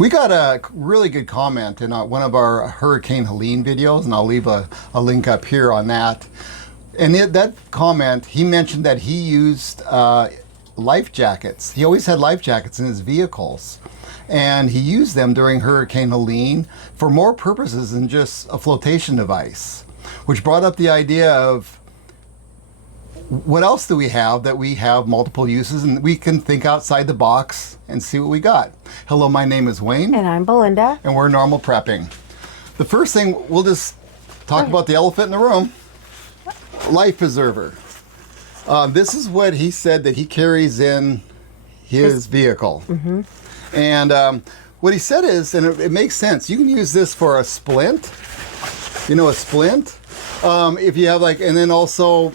We got a really good comment in one of our Hurricane Helene videos, and I'll leave a link up here on that. And that comment, he mentioned that he used life jackets. He always had life jackets in his vehicles. And he used them during Hurricane Helene for more purposes than just a flotation device, which brought up the idea of what else do we have that we have multiple uses, and we can think outside the box and see what we got. Hello, my name is Wayne. And I'm Belinda. And we're Normal Prepping. The first thing, we'll just talk about the elephant in the room. Life preserver. This is what he said that he carries in his vehicle. Mm-hmm. And what he said is, and it makes sense, you can use this for a splint. You know, a splint? If you have and then also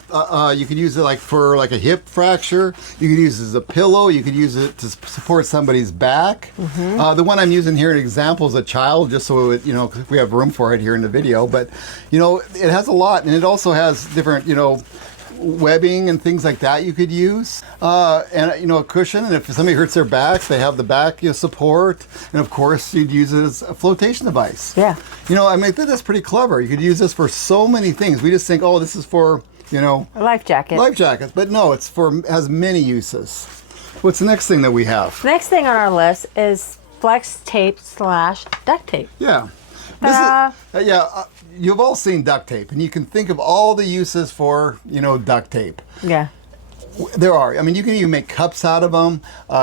you could use it for a hip fracture. You could use it as a pillow. You could use it to support somebody's back. Mm-hmm. The one I'm using here, an example, is a child, just so it, we have room for it here in the video. But it has a lot, and it also has different webbing and things like that you could use, and a cushion, and if somebody hurts their back, they have the back support, and of course you'd use it as a flotation device. Yeah. I think that's pretty clever. You could use this for so many things. We just think, oh, this is for a life jacket. Life jacket, but no, has many uses. What's the next thing that we have? Next thing on our list is flex tape / duct tape. Yeah. You've all seen duct tape, and you can think of all the uses for, duct tape. Yeah. There are. I mean, you can even make cups out of them.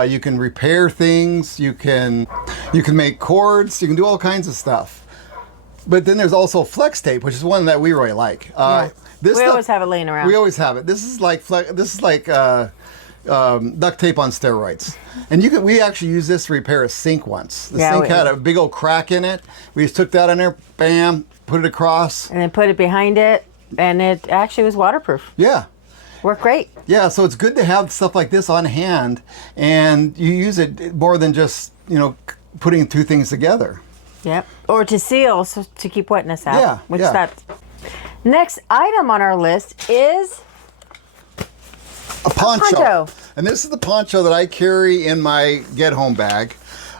You can repair things. You can make cords. You can do all kinds of stuff. But then there's also flex tape, which is one that we really like. We always have it laying around. We always have it. This is like duct tape on steroids. And we actually used this to repair a sink once. The sink had a big old crack in it. We just took that in there, bam, put it across. And then put it behind it, and it actually was waterproof. Yeah. Worked great. Yeah, so it's good to have stuff like this on hand, and you use it more than just, putting two things together. Yep. Or to seal, so to keep wetness out. Yeah. Next item on our list is a poncho. And this is the poncho that I carry in my get-home bag.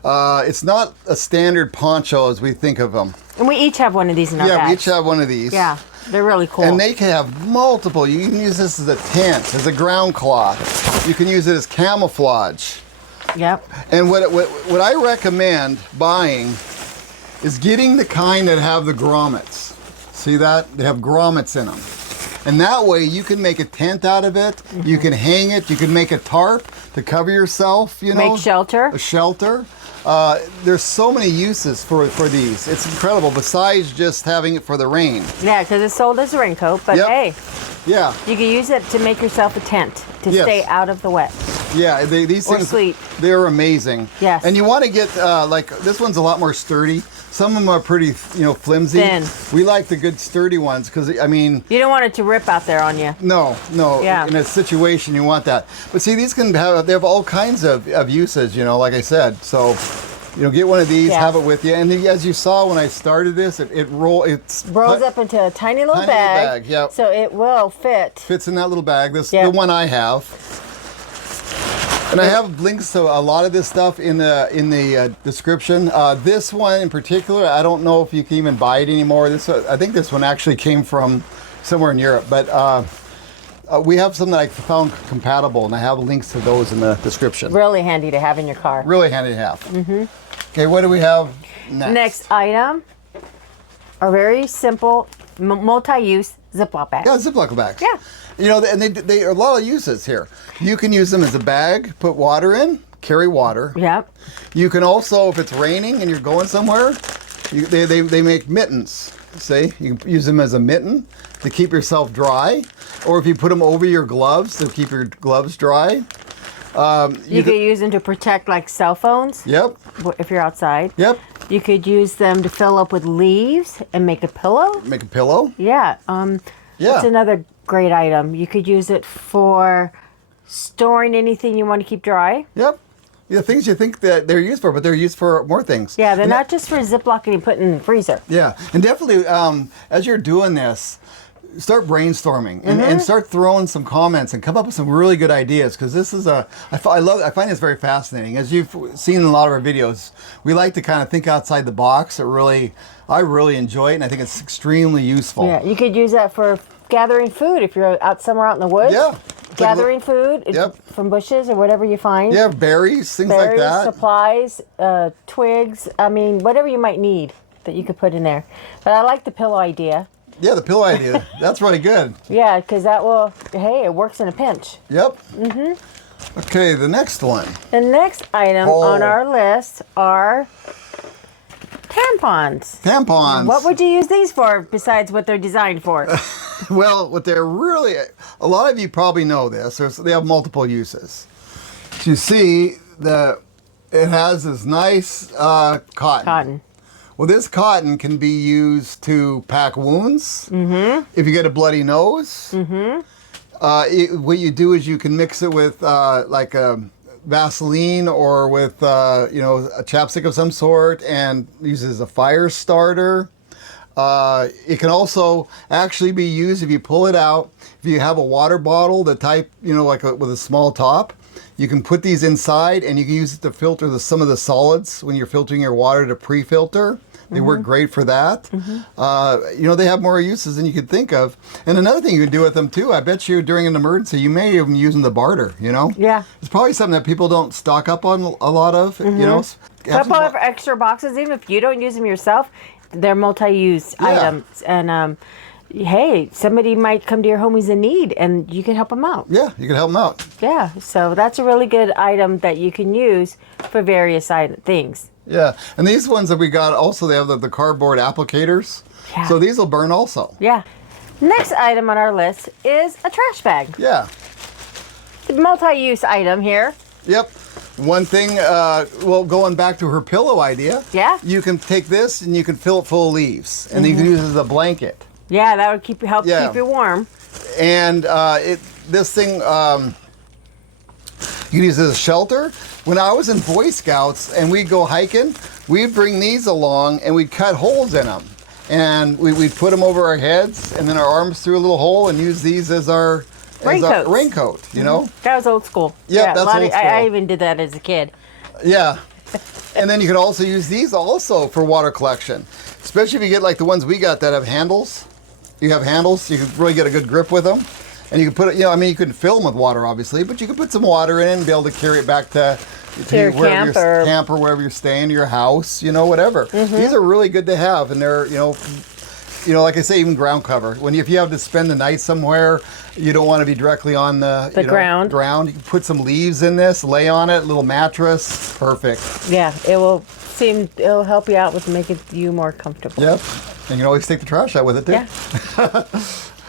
It's not a standard poncho as we think of them. And we each have one of these in our bags. Yeah, we each have one of these. Yeah, they're really cool. And they can have multiple. You can use this as a tent, as a ground cloth. You can use it as camouflage. Yep. And what I recommend buying is getting the kind that have the grommets. See that? They have grommets in them. And that way you can make a tent out of it. Mm-hmm. You can hang it. You can make a tarp to cover yourself, Make shelter. A shelter. There's so many uses for these. It's incredible, besides just having it for the rain. Yeah, because it's sold as a raincoat, but hey. Yeah. You can use it to make yourself a tent to stay out of the wet. Yeah, these things, sleep. They're amazing. Yes. And you want to get, this one's a lot more sturdy. Some of them are pretty, flimsy. Thin. We like the good sturdy ones because, I mean... You don't want it to rip out there on you. No. Yeah. In a situation, you want that. But see, these they have all kinds of uses, like I said. So, get one of these, have it with you. And as you saw when I started this, it rolls up into a tiny little bag. Yep. So it will fit. Fits in that little bag. The one I have. And I have links to a lot of this stuff in the description. This one in particular, I don't know if you can even buy it anymore. I think this one actually came from somewhere in Europe, but we have some that I found compatible, and I have links to those in the description. Really handy to have in your car. Really handy to have. Mm-hmm. Okay, what do we have next? Next item, a very simple multi-use Ziplock bag. Yeah, Ziplock bags. Yeah. And they are a lot of uses here. You can use them as a bag, put water in, carry water. Yep. You can also, if it's raining and you're going somewhere, they make mittens. See, you can use them as a mitten to keep yourself dry, or if you put them over your gloves to keep your gloves dry. You could use them to protect cell phones. Yep. If you're outside. Yep. You could use them to fill up with leaves and make a pillow. Make a pillow. Yeah. That's another great item. You could use it for storing anything you want to keep dry. Yep. The things you think that they're used for, but they're used for more things. Yeah, not just for Ziploc and you put in the freezer. Yeah, and definitely as you're doing this, start brainstorming and start throwing some comments and come up with some really good ideas, because this is I find this very fascinating. As you've seen in a lot of our videos, we like to kind of think outside the box. I really enjoy it, and I think it's extremely useful. Yeah, you could use that for gathering food if you're out somewhere out in the woods. Yeah. Gathering food from bushes or whatever you find. Yeah, berries, things like that. Supplies, twigs, I mean, whatever you might need that you could put in there. But I like the pillow idea. Yeah, the pillow idea. That's really good. Yeah, because that will, hey, it works in a pinch. Yep. Okay, the next one. The next item on our list are tampons. Tampons. What would you use these for besides what they're designed for? Well, what they're really, a lot of you probably know this. They have multiple uses. You see, it has this nice cotton. Well, this cotton can be used to pack wounds. If you get a bloody nose. What you do is you can mix it with like a Vaseline or with a chapstick of some sort, and use it as a fire starter. It can also actually be used if you pull it out. If you have a water bottle, the type, with a small top, you can put these inside, and you can use it to filter some of the solids when you're filtering your water to pre-filter. They work great for that. They have more uses than you could think of. And another thing you can do with them too, I bet you during an emergency, you may even use them to barter, Yeah. It's probably something that people don't stock up on a lot of, A couple of extra boxes, even if you don't use them yourself, they're multi-use items. And hey, somebody might come to your home who's in need, and you can help them out. Yeah, you can help them out. Yeah, so that's a really good item that you can use for various things. Yeah, and these ones that we got also, they have the cardboard applicators. Yeah. So these will burn also. Yeah. Next item on our list is a trash bag. Yeah. It's a multi-use item here. Yep. One thing, going back to her pillow idea. Yeah. You can take this and you can fill it full of leaves, and you can use it as a blanket. Yeah, that would help keep you warm. And this thing, you can use it as a shelter. When I was in Boy Scouts and we'd go hiking, we'd bring these along and we'd cut holes in them. And we'd put them over our heads and then our arms through a little hole and use these as our raincoat, That was old school. Yeah, that's old school. I even did that as a kid. Yeah. And then you could also use these also for water collection, especially if you get like the ones we got that have handles. You have handles, you can really get a good grip with them. And you can put it, you couldn't fill them with water, obviously, but you could put some water in and be able to carry it back to your camp or wherever you're staying, your house, whatever. These are really good to have, and they're, like I say, even ground cover. If you have to spend the night somewhere, you don't want to be directly on the ground. You can put some leaves in this, lay on it, a little mattress, perfect. Yeah, it'll help you out with making you more comfortable. Yep, and you can always take the trash out with it too. Yeah.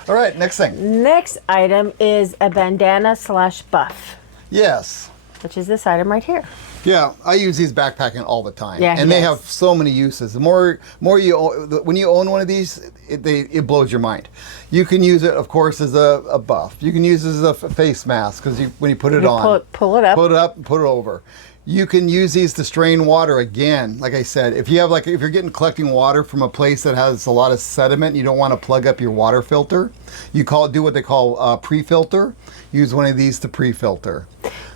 All right, next thing. Next item is a bandana / buff. Yes. Which is this item right here. Yeah, I use these backpacking all the time. Yeah, and they have so many uses. The more when you own one of these, it blows your mind. You can use it, of course, as a buff. You can use it as a face mask because when you put it on, pull it up, and put it over. You can use these to strain water again. Like I said, if you're collecting water from a place that has a lot of sediment, and you don't want to plug up your water filter. Do what they call pre-filter. Use one of these to pre-filter.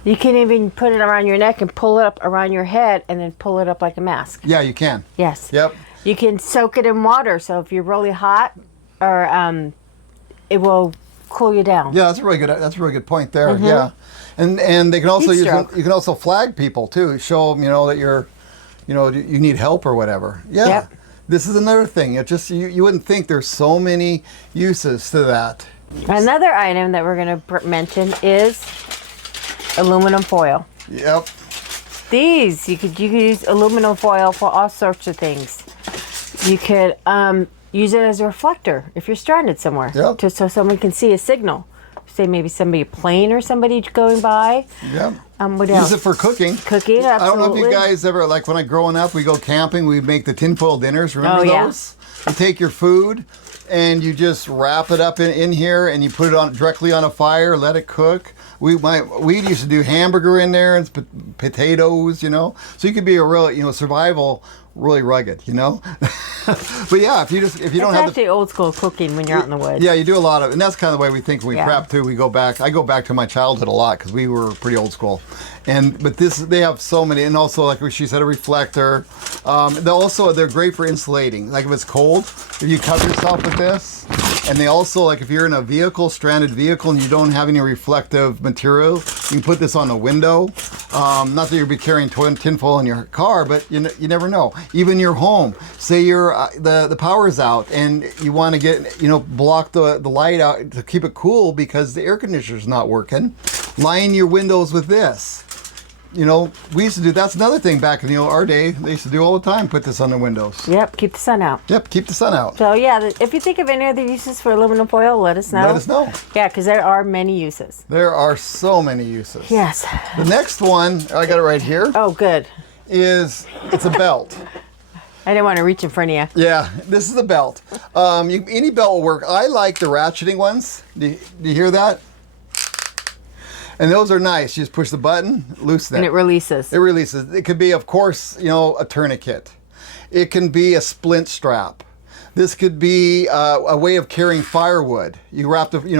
You can even put it around your neck and pull it up around your head, and then pull it up like a mask. Yeah, you can. Yes. Yep. You can soak it in water, so if you're really hot, or it will cool you down. Yeah, that's a really good point there. Yeah. And they can also you can also flag people too, show them that you need help or whatever. Yeah. Yep. This is another thing. It just you wouldn't think there's so many uses to that. Another item that we're going to mention is aluminum foil. Yep. These you could use aluminum foil for all sorts of things. You could use it as a reflector if you're stranded somewhere. Yep. So someone can see a signal. Say maybe a plane or somebody going by. Yeah. What else? Use it for cooking. Cooking, absolutely. I don't know if you guys ever, like when growing up, we go camping, we make the tinfoil dinners. Remember those? You take your food and you just wrap it up in here and you put it directly on a fire, let it cook. We used to do hamburger in there and potatoes, So you could be a real, survival, really rugged, But yeah, if you don't have actually old school cooking when you're out in the woods. Yeah, you do a lot of, and that's kind of the way we think when we Yeah. prep too. I go back to my childhood a lot because we were pretty old school. But they have so many, and also like she said, a reflector. They're great for insulating. Like if it's cold, if you cover yourself with this, and they also like if you're in a stranded vehicle, and you don't have any reflective material, you can put this on the window. Not that you'll be carrying tinfoil in your car, but you never know. Even your home, say the power's out and you want to get block the light out to keep it cool because the air conditioner's not working. Line your windows with this. We used to do, that's another thing back in our day, they used to do all the time, put this on the windows. Yep, keep the sun out. Yep, keep the sun out. So yeah, if you think of any other uses for aluminum foil, let us know. Let us know. Yeah, because there are many uses. There are so many uses. Yes. The next one, I got it right here, Oh, good. it's a belt. I didn't want to reach in front of you. Yeah, this is a belt. Any belt will work. I like the ratcheting ones. Do you hear that? And those are nice. You just push the button, loosen it. And it releases. It releases. It could be, of course, a tourniquet. It can be a splint strap. This could be a way of carrying firewood. You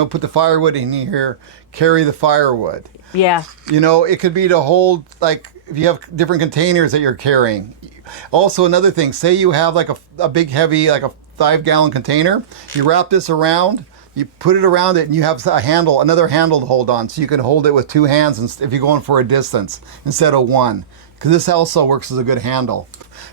put the firewood in here, carry the firewood. Yeah. It could be to hold, like, if you have different containers that you're carrying. Also, another thing, say you have like a big, heavy, like a 5-gallon container. You wrap this around. You put it around it and you have another handle to hold on. So you can hold it with 2 hands if you're going for a distance instead of 1. Because this also works as a good handle.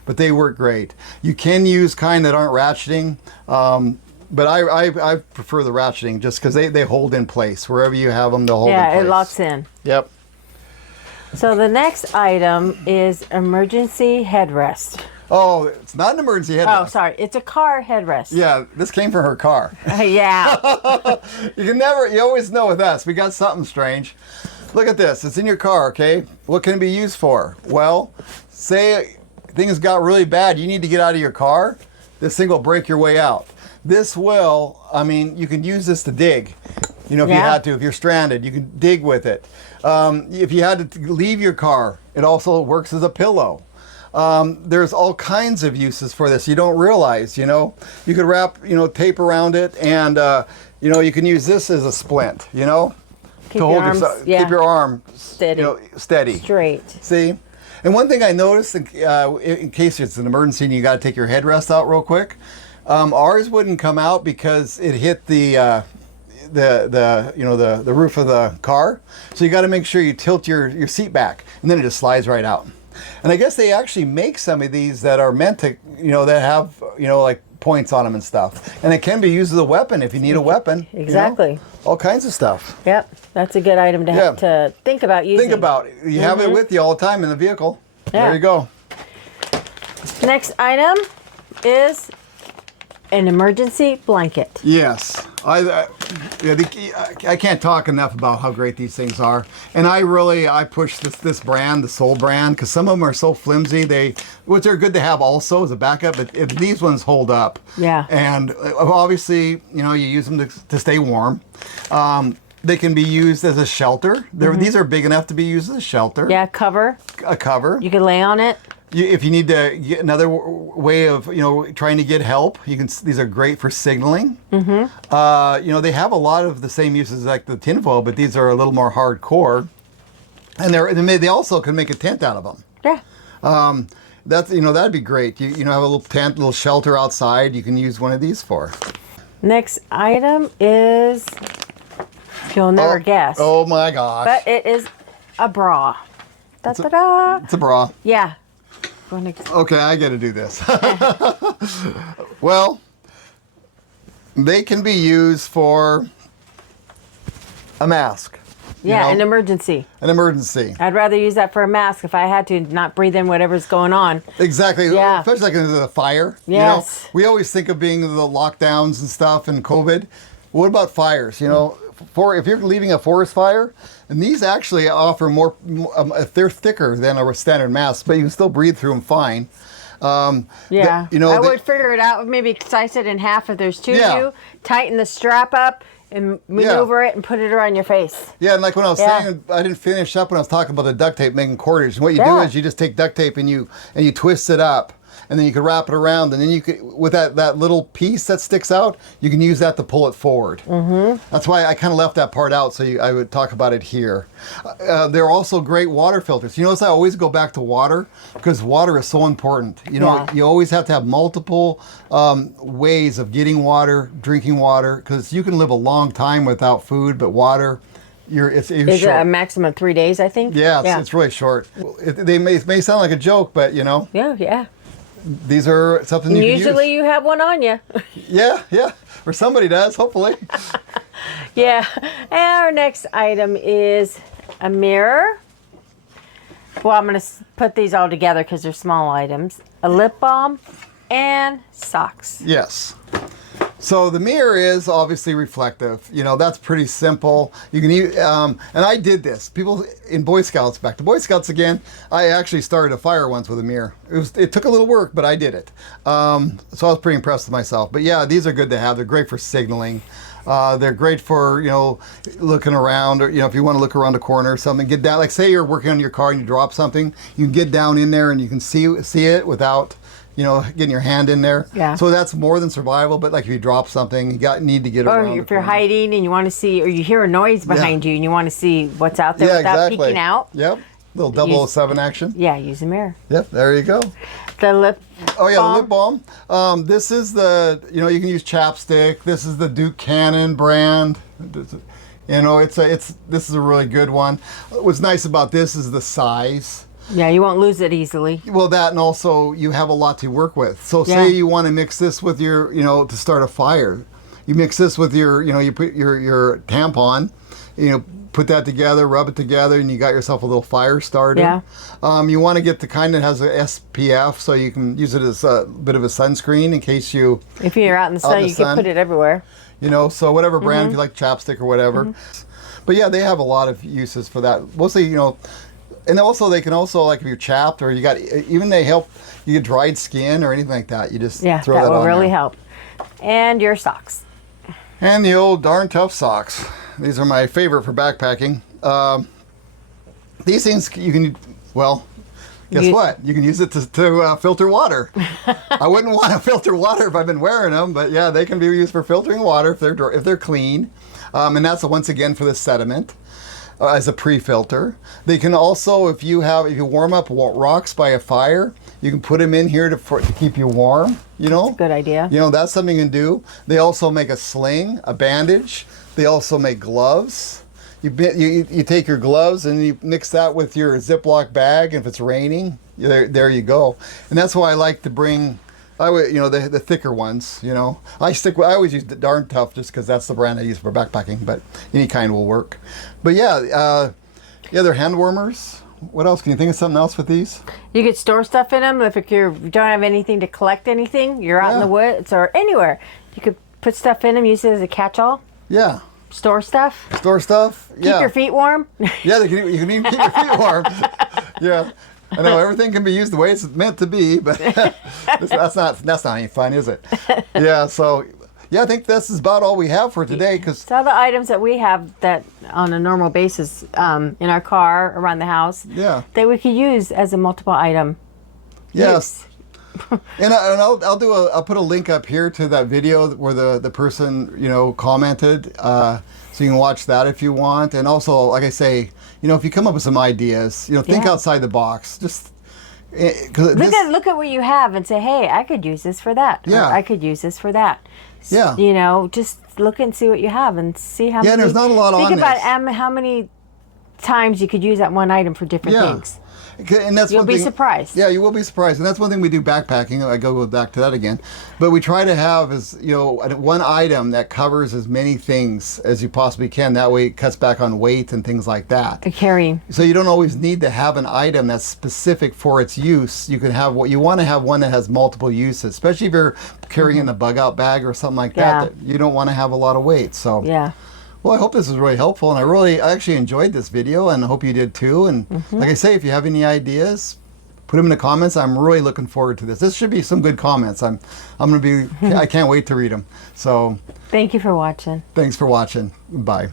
But they work great. You can use kind that aren't ratcheting. But I prefer the ratcheting just because they hold in place. Wherever you have them, they'll hold in place. Yeah, it locks in. Yep. So the next item is emergency headrest. Oh, it's not an emergency headrest. Oh, sorry. It's a car headrest. Yeah, this came from her car. Yeah. You always know with us, we got something strange. Look at this, it's in your car, okay? What can it be used for? Well, say things got really bad, you need to get out of your car, this thing will break your way out. You can use this to dig. If you had to, if you're stranded, you can dig with it. If you had to leave your car, it also works as a pillow. There's all kinds of uses for this you don't realize, You could wrap, tape around it and, you can use this as a splint, Keep your arm steady. Steady. Straight. See? And one thing I noticed, in case it's an emergency and you got to take your headrest out real quick, ours wouldn't come out because it hit the roof of the car. So you got to make sure you tilt your seat back and then it just slides right out. And I guess they actually make some of these that are meant to, that have, like points on them and stuff. And it can be used as a weapon if you need a weapon. Exactly. All kinds of stuff. Yep. That's a good item to think about using. Think about it. You have it with you all the time in the vehicle. Yeah. There you go. Next item is an emergency blanket. Yes. I can't talk enough about how great these things are. And I push this brand, the Soul brand, because some of them are so flimsy. Which are good to have also as a backup, but these ones hold up. Yeah. And obviously, you use them to stay warm. They can be used as a shelter. These are big enough to be used as a shelter. Yeah, cover. A cover. You can lay on it. If you need to get another way of trying to get help, these are great for signaling. Mm-hmm. They have a lot of the same uses like the tinfoil, but these are a little more hardcore, and they also can make a tent out of them. Yeah. That'd be great. You have a little tent, a little shelter outside. You can use one of these for. Next item is, you'll never guess. Oh my gosh! But it is a bra. Da-da-da. It's a bra. Yeah. Okay, I got to do this. Well, they can be used for a mask. Yeah, an emergency. An emergency. I'd rather use that for a mask if I had to not breathe in whatever's going on. Exactly. Yeah. Especially like in the fire. Yes. We always think of being the lockdowns and stuff and COVID. What about fires? If you're leaving a forest fire, and these actually offer more, they're thicker than a standard mask, but you can still breathe through them fine. I would figure it out. Maybe slice it in half if there's two of you. Tighten the strap up and maneuver it and put it around your face. Yeah, and like when I was saying, I didn't finish up when I was talking about the duct tape making cordage. And what you do is you just take duct tape and you twist it up. and then you can wrap it around, and then you could, with that little piece that sticks out, you can use that to pull it forward. That's why I kind of left that part out, so I would talk about it here. They're also great water filters. You notice I always go back to water, because water is so important. You know, you always have to have multiple ways of getting water, drinking water, because you can live a long time without food, but water, it's Is short. it a maximum of 3 days, I think? Yeah, it's really short. They may sound like a joke, but you know. Yeah. These are something you can use. Usually you have one on you. Yeah. Or somebody does, hopefully. Yeah. And our next item is a mirror. Well, I'm going to put these all together because they're small items. A lip balm and socks. Yes. So the mirror is obviously reflective. You know, that's pretty simple. You can use, and I did this. People in Boy Scouts, back to Boy Scouts again, I actually started a fire once with a mirror. It took a little work, but I did it. So I was pretty impressed with myself. But yeah, these are good to have. They're great for signaling. They're great for, you know, looking around, or, you know, if you want to look around a corner or something, get down. Like say you're working on your car and you drop something, you can get down in there and you can see it without, you know, getting your hand in there. Yeah. So that's more than survival, but like if you drop something, need to get or around. Or if you're hiding and you want to see, or you hear a noise behind you and you want to see what's out there without peeking out. Yep. Little 007 action. Yeah, use a mirror. Yep, there you go. The lip Oh yeah, balm. the lip balm. This is the, you know, you can use chapstick. This is the Duke Cannon brand. You know, this is a really good one. What's nice about this is the size. Yeah, you won't lose it easily. Well, that, and also you have a lot to work with. So say you want to mix this with your, you know, to start a fire. You mix this with your, you know, you put your tampon, you know, put that together, rub it together, and you got yourself a little fire starter. Yeah. You want to get the kind that has a SPF, so you can use it as a bit of a sunscreen in case you... If you're out in the sun, you can put it everywhere. You know, so whatever brand, if you like chapstick or whatever. But yeah, they have a lot of uses for that. Mostly, you know... And also, they can also, like if you're chapped or they help you get dried skin or anything like that. You just throw that on. Yeah, that will really there. help. And your socks. And the old darn tough socks. These are my favorite for backpacking. These things you can, well, guess what? You can use it to filter water. I wouldn't want to filter water if I've been wearing them, but yeah, they can be used for filtering water if they're clean. And that's once again for the sediment. As a pre-filter. They can also, if you warm up rocks by a fire, you can put them in here to keep you warm, you know. That's a good idea. You know, that's something you can do. They also make a sling, a bandage. They also make gloves. You take your gloves and you mix that with your Ziplock bag, and if it's raining, there you go. And that's why I like to bring, the thicker ones, you know. I always use the darn tough just because that's the brand I use for backpacking, but any kind will work. But yeah, they're hand warmers. What else? Can you think of something else with these? You could store stuff in them. If you don't have anything to collect anything, you're out in the woods or anywhere. You could put stuff in them, use it as a catch-all. Yeah. Store stuff. Store stuff. Keep your feet warm. Yeah, you can even keep your feet warm. Yeah. I know everything can be used the way it's meant to be, but that's not any fun, is it? Yeah, so yeah, I think this is about all we have for today. It's all the items that we have that on a normal basis in our car, around the house, that we could use as a multiple item. Yes. And I'll put a link up here to that video where the person, you know, commented, so you can watch that if you want. And also, like I say, you know, if you come up with some ideas, you know, think outside the box. Just look at what you have and say, hey, I could use this for that. Yeah. Or I could use this for that. Yeah. You know, just look and see what you have and see how many. Yeah, there's not a lot on this. Think about how many times you could use that one item for different things. And that's You'll be surprised. Yeah, you will be surprised. And that's one thing we do backpacking. I go back to that again. But we try to have one item that covers as many things as you possibly can. That way it cuts back on weight and things like that. Carrying. So you don't always need to have an item that's specific for its use. You can have you want to have one that has multiple uses, especially if you're carrying a bug out bag or something like that you don't want to have a lot of weight. So yeah. Well, I hope this was really helpful, and I actually enjoyed this video, and I hope you did too. And like I say, if you have any ideas, put them in the comments. I'm really looking forward to this. This should be some good comments. I'm going to be. I can't wait to read them. So, thank you for watching. Thanks for watching. Bye.